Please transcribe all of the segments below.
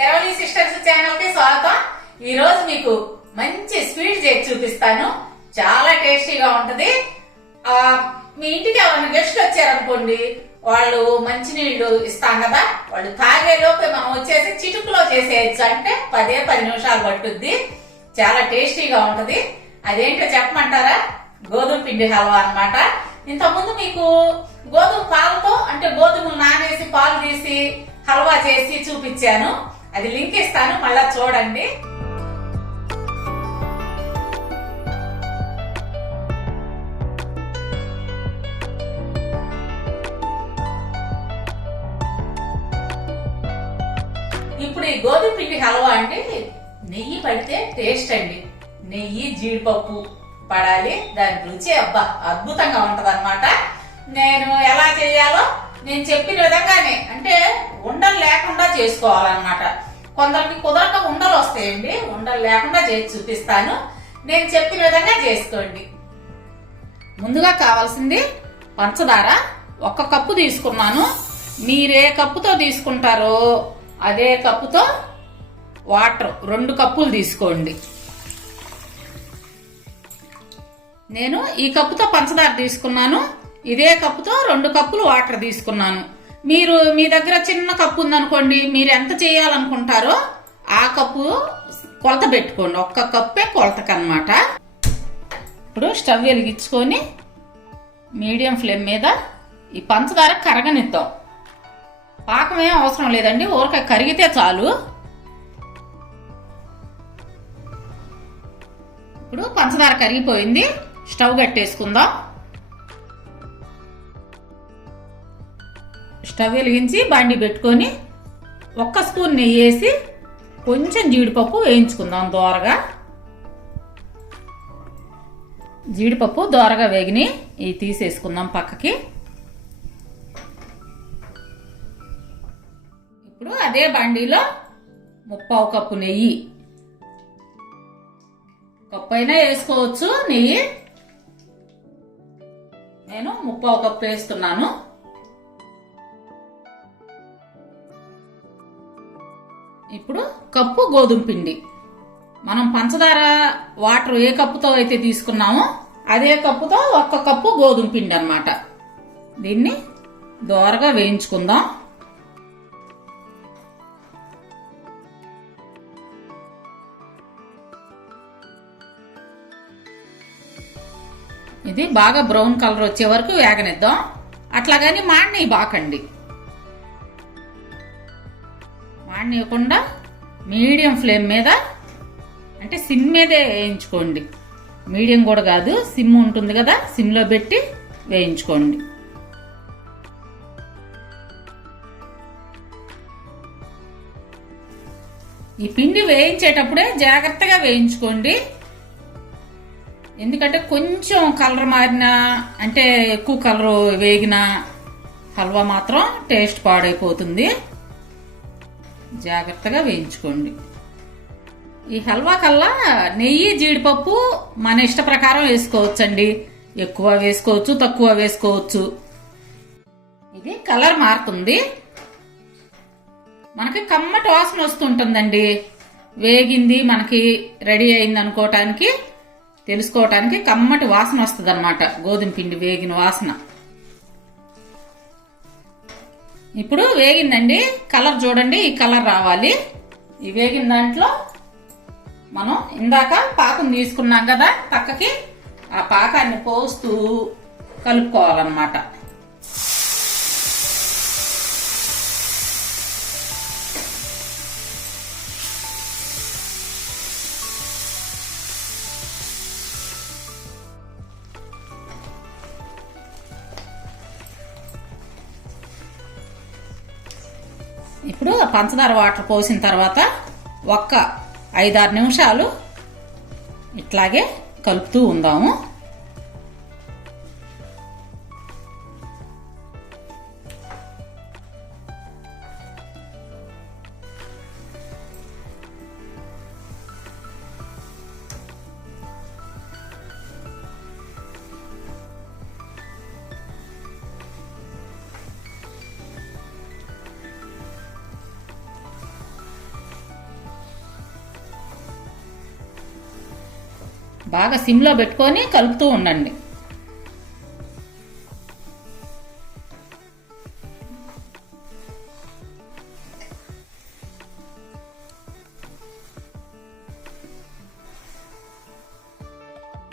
తెరవలి sisters ఛానల్కి స్వాగతం. ఈ రోజు మీకు మంచి స్వీట్ చేసి చూపిస్తాను. చాలా టేస్టీగా ఉంటది. ఆ మీ ఇంటికి ఎవరైనా గెస్ట్ వచ్చారనుకోండి వాళ్ళు మంచినీళ్ళు ఇస్తాం కదా వాళ్ళు తాగేలోపు మనం వచ్చేసి చిటుకులో చేసేయచ్చు. అంటే పదే పది నిమిషాలు పట్టుద్ది. చాలా టేస్టీగా ఉంటది. అదేంటో చెప్పమంటారా? గోధుమ పిండి హల్వా అనమాట ఇంతకుముందు మీకు గోధుమ పాలతో అంటే గోధుమలు నానేసి పాలు తీసి హల్వా చేసి చూపించాను. అది లింక్ ఇస్తాను మళ్ళా చూడండి. ఇప్పుడు ఈ గోధుమ పిండి హల్వా అండి నెయ్యి పడితే టేస్ట్ అండి. నెయ్యి జీడిపప్పు పడాలి దాని రుచి అబ్బా అద్భుతంగా ఉంటదన్నమాట. నేను నేను చెప్పిన విధంగానే అంటే ఉండలు లేకుండా చేసుకోవాలన్నమాట. కొందరికి కుదరక ఉండలు వస్తాయండి ఉండలు లేకుండా చేసి చూపిస్తాను. నేను చెప్పిన విధంగా చేసుకోండి. ముందుగా కావాల్సింది పంచదార. ఒక కప్పు తీసుకున్నాను. మీరే కప్పుతో తీసుకుంటారో అదే కప్పుతో వాటర్ రెండు కప్పులు తీసుకోండి. నేను ఈ కప్పుతో పంచదార తీసుకున్నాను. ఇదే కప్పుతో రెండు కప్పులు వాటర్ తీసుకున్నాను. మీరు మీ దగ్గర చిన్న కప్పు ఉందనుకోండి మీరు ఎంత చేయాలనుకుంటారో ఆ కప్పు కొలత పెట్టుకోండి. ఒక్క కప్పే కొలతకన్నమాట. ఇప్పుడు స్టవ్ వెలిగించుకొని మీడియం ఫ్లేమ్ మీద ఈ పంచదార కరగనిద్దాం. పాకం ఏం అవసరం లేదండి ఊరక కరిగితే చాలు. ఇప్పుడు పంచదార కరిగిపోయింది స్టవ్ కట్టేసుకుందాం స్టవ్ వెలిగించి బండి పెట్టుకొని ఒక్క స్పూన్ నెయ్యి వేసి కొంచెం జీడిపప్పు వేయించుకుందాం దోరగా. జీడిపప్పు దోరగా వేగిని ఇవి తీసేసుకుందాం పక్కకి. ఇప్పుడు అదే బండిలో ముప్పావు కప్పు నెయ్యి. కప్పు అయినా వేసుకోవచ్చు నెయ్యి. నేను ముప్పావు కప్పు వేస్తున్నాను. ఇప్పుడు కప్పు గోధుమ పిండి. మనం పంచదార వాటర్ ఏ కప్పుతో అయితే తీసుకున్నామో అదే కప్పుతో ఒక్క కప్పు గోధుమ పిండి అన్నమాట. దీన్ని దోరగా వేయించుకుందాం. ఇది బాగా బ్రౌన్ కలర్ వచ్చే వరకు వేగనిద్దాం. అట్లాగని మాడినవి బాకండి. మాడనివ్వకుండా మీడియం ఫ్లేమ్ మీద అంటే సిమ్ మీదే వేయించుకోండి. మీడియం కూడా కాదు సిమ్ ఉంటుంది కదా సిమ్లో పెట్టి వేయించుకోండి. ఈ పిండి వేయించేటప్పుడే జాగ్రత్తగా వేయించుకోండి. ఎందుకంటే కొంచెం కలర్ మారినా అంటే ఎక్కువ కలర్ వేగిన హల్వా మాత్రం టేస్ట్ పాడైపోతుంది. జాగ్రత్తగా వేయించుకోండి. ఈ హల్వా కల్లా నెయ్యి జీడిపప్పు మన ఇష్ట ప్రకారం వేసుకోవచ్చండి. ఎక్కువ వేసుకోవచ్చు తక్కువ వేసుకోవచ్చు. ఇది కలర్ మారుతుంది. మనకి కమ్మటి వాసన వస్తుంటుందండి వేగింది మనకి రెడీ అయింది అనుకోవటానికి తెలుసుకోవటానికి కమ్మటి వాసన వస్తుంది అనమాట గోధుమ పిండి వేగిన వాసన. ఇప్పుడు వేగిందండి. కలర్ చూడండి ఈ కలర్ రావాలి. ఈ వేగిన దాంట్లో మనం ఇందాక పాకం తీసుకున్నాం కదా పక్కకి ఆ పాకాన్ని పోస్తూ కలుపుకోవాలన్నమాట. ఇప్పుడు పంచదార వాటర్ పోసిన తర్వాత ఒక్క ఐదారు నిమిషాలు ఇట్లాగే కలుపుతూ ఉందాము. బాగా సిమ్లో పెట్టుకొని కలుపుతూ ఉండండి.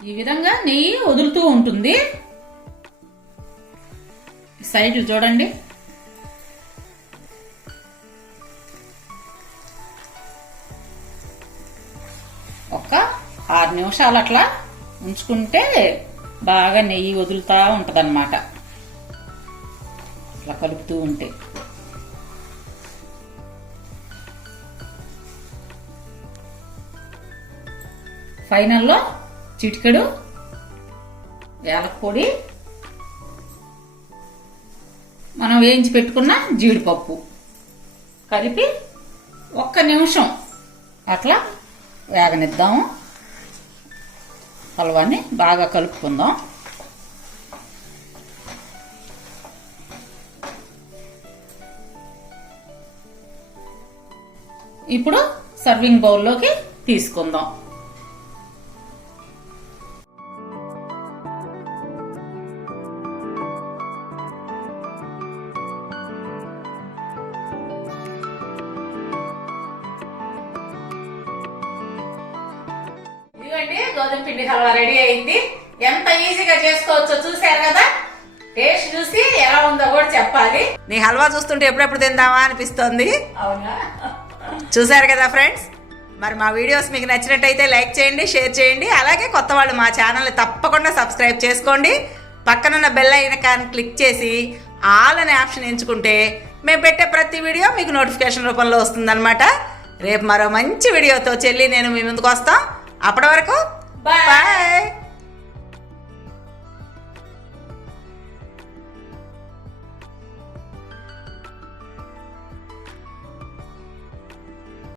ఈ విధంగా నెయ్యి వదులుతూ ఉంటుంది. సైడ్లు చూడండి. ఒక ఆరు నిమిషాలు అట్లా ఉంచుకుంటే బాగా నెయ్యి వదులుతా ఉంటదన్నమాట. అట్లా కలుపుతూ ఉంటే. ఫైనల్లో చిటికెడు యాలక పొడి మనం వేయించి పెట్టుకున్న జీడిపప్పు కలిపి ఒక్క నిమిషం అట్లా వేగనిద్దాము. హల్వాని బాగా కలుపుకుందాం. ఇప్పుడు సర్వింగ్ బౌల్లోకి తీసుకుందాం. ఇదిగోండి గోధుమ పిండి హల్వా రెడీ అయింది. ఎంత ఈజీగా చేసుకోవచ్చో చూశారు కదా? టేస్ట్ చూసి ఎలా ఉందో కూడా చెప్పాలి. నీ హల్వా చూస్తుంటే ఎప్పుడెప్పుడు తిందామా అనిపిస్తోంది? అవునా? చూసారు కదా ఫ్రెండ్స్? మరి మా వీడియోస్ మీకు నచ్చినట్టయితే లైక్ చేయండి షేర్ చేయండి. అలాగే కొత్త వాళ్ళు మా ఛానల్ని తప్పకుండా సబ్స్క్రైబ్ చేసుకోండి. పక్కనున్న బెల్ ఐకాన్ క్లిక్ చేసి ఆల్ అనే ఆప్షన్ ఎంచుకుంటే మేము పెట్టే ప్రతి వీడియో మీకు నోటిఫికేషన్ రూపంలో వస్తుందన్నమాట. రేపు మరో మంచి వీడియోతో చెల్లి నేను మీ ముందుకు వస్తాం. అప్పటి వరకు బాయ్